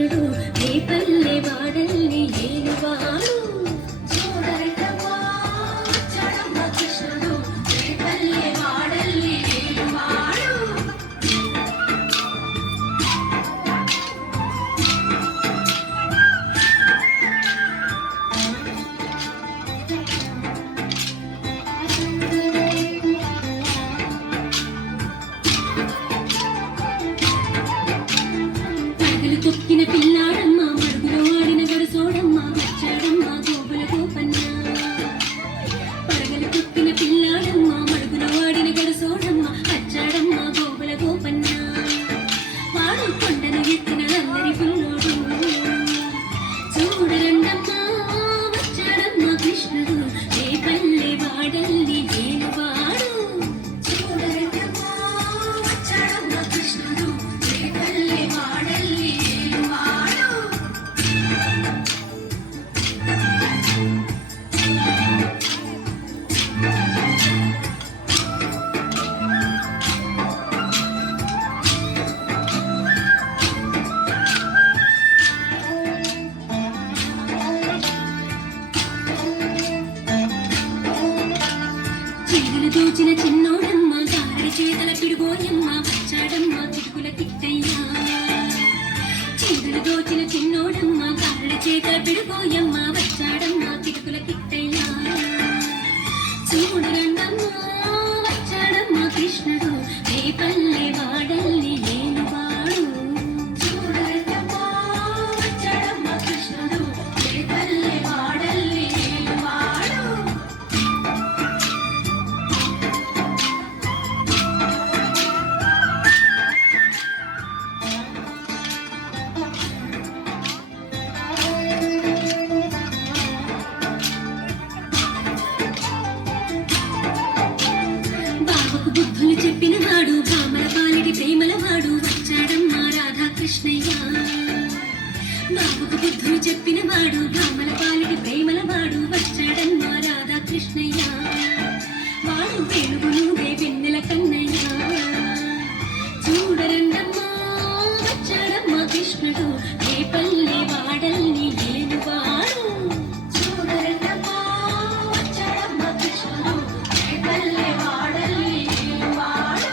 కృష్ణుడు రేపల్లె వాడల్ని ఏలువాడు చూడరమ్మా వచ్చాడమ్మ కృష్ణుడు రేపల్లె వాడల్ని ఏలువాడు తొక్కిన పిల్లాడమ్మ మడుగులో ఆడిన గడుసోడమ్మ వచ్చాడమ్మ గోపుల గోపన్న పడగలు తొక్కిన పిల్లాడమ్మ మడుగులో ఆడిన గడుసోడమ్మ వచ్చాడమ్మ గోపుల గోపన్న వాడు కొండను ఎత్తిన అందరి పుల్లోడు చూడరండమ్మా వచ్చాడమ్మ కృష్ణుడు రేపల్లె వాడల్ని ఏలువాడు చూడరండమ్మా వచ్చాడమ్మ కృష్ణుడు రేపల్లె వాడల్ని చీరలు దోచిన చిన్నోడమ్మ గారడి చేతల పిడుగోయమ్మ వచ్చాడమ్మ చిటుకుల తిట్టయ్యా చీరలు దోచిన చిన్నోడమ్మ గారడి చేతల పిడుగోయమ్మ వచ్చాడమ్మ చిటుకుల తిట్టయ్యా చూడరండమ్మ వచ్చాడమ్మ కృష్ణుడు రేపల్లె వాడల్ని ఏలువాడు చూడరండమ్మ వచ్చాడమ్మ కృష్ణుడు రేపల్లె వాడల్ని ఏలువాడు బాబుకు బుద్ధులు చెప్పిన వాడు భామల పాలిటి ప్రేమల వాడు వచ్చాడమ్మ రాధాకృష్ణయ్య బాబుకు బుద్ధులు చెప్పిన వాడు భామల పాలిటి ప్రేమల వాడు వచ్చాడమ్మ రాధాకృష్ణయ్య వాడు వెలుగునుడే వెన్నెల కన్నయ్య చూడరండమ్మా వచ్చాడమ్మ కృష్ణుడు రేపల్లె వాడల్ని ఏలువాడు చూడరండమ్మా వచ్చాడమ్మ కృష్ణుడు రేపల్లె వాడల్ని ఏలువాడు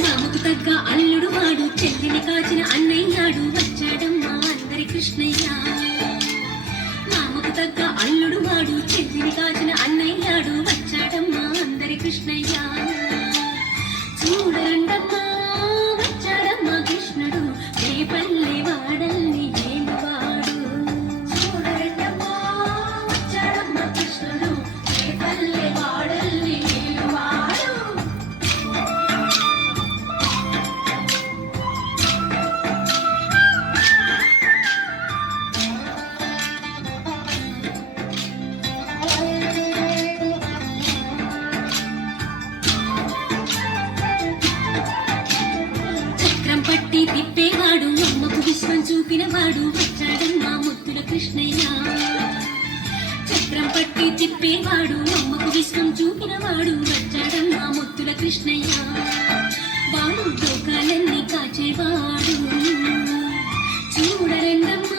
మామకు తగ్గ అల్లుడు వాడు చెల్లిని కాచిన అన్నయ్యాడు వచ్చాడమ్మ అందరి కృష్ణయ్య మామకు తగ్గ అల్లుడు వాడు చెల్లిని కాచిన అన్నయ్యాడు వచ్చాడమ్మ అందరి కృష్ణయ్య చూడరండమ్మా వచ్చాడమ్మ కృష్ణుడు రేపల్లె వాడల్ని ఏలువాడు చూడరండమ్మా వచ్చాడమ్మ కృష్ణుడు రేపల్లె వాడల్ని ఏలువాడు చక్రం పట్టి తిప్పేవాడు అమ్మకు విశ్వం చూపినవాడు వచ్చాడమ్మ ముద్దుల కృష్ణయ్య చక్రం పట్టి తిప్పేవాడు అమ్మకు విశ్వం చూపినవాడు వచ్చాడమ్మ ముద్దుల కృష్ణయ్య వాడు లోకాలన్నీ కాచేవాడు చూడరండమ్మ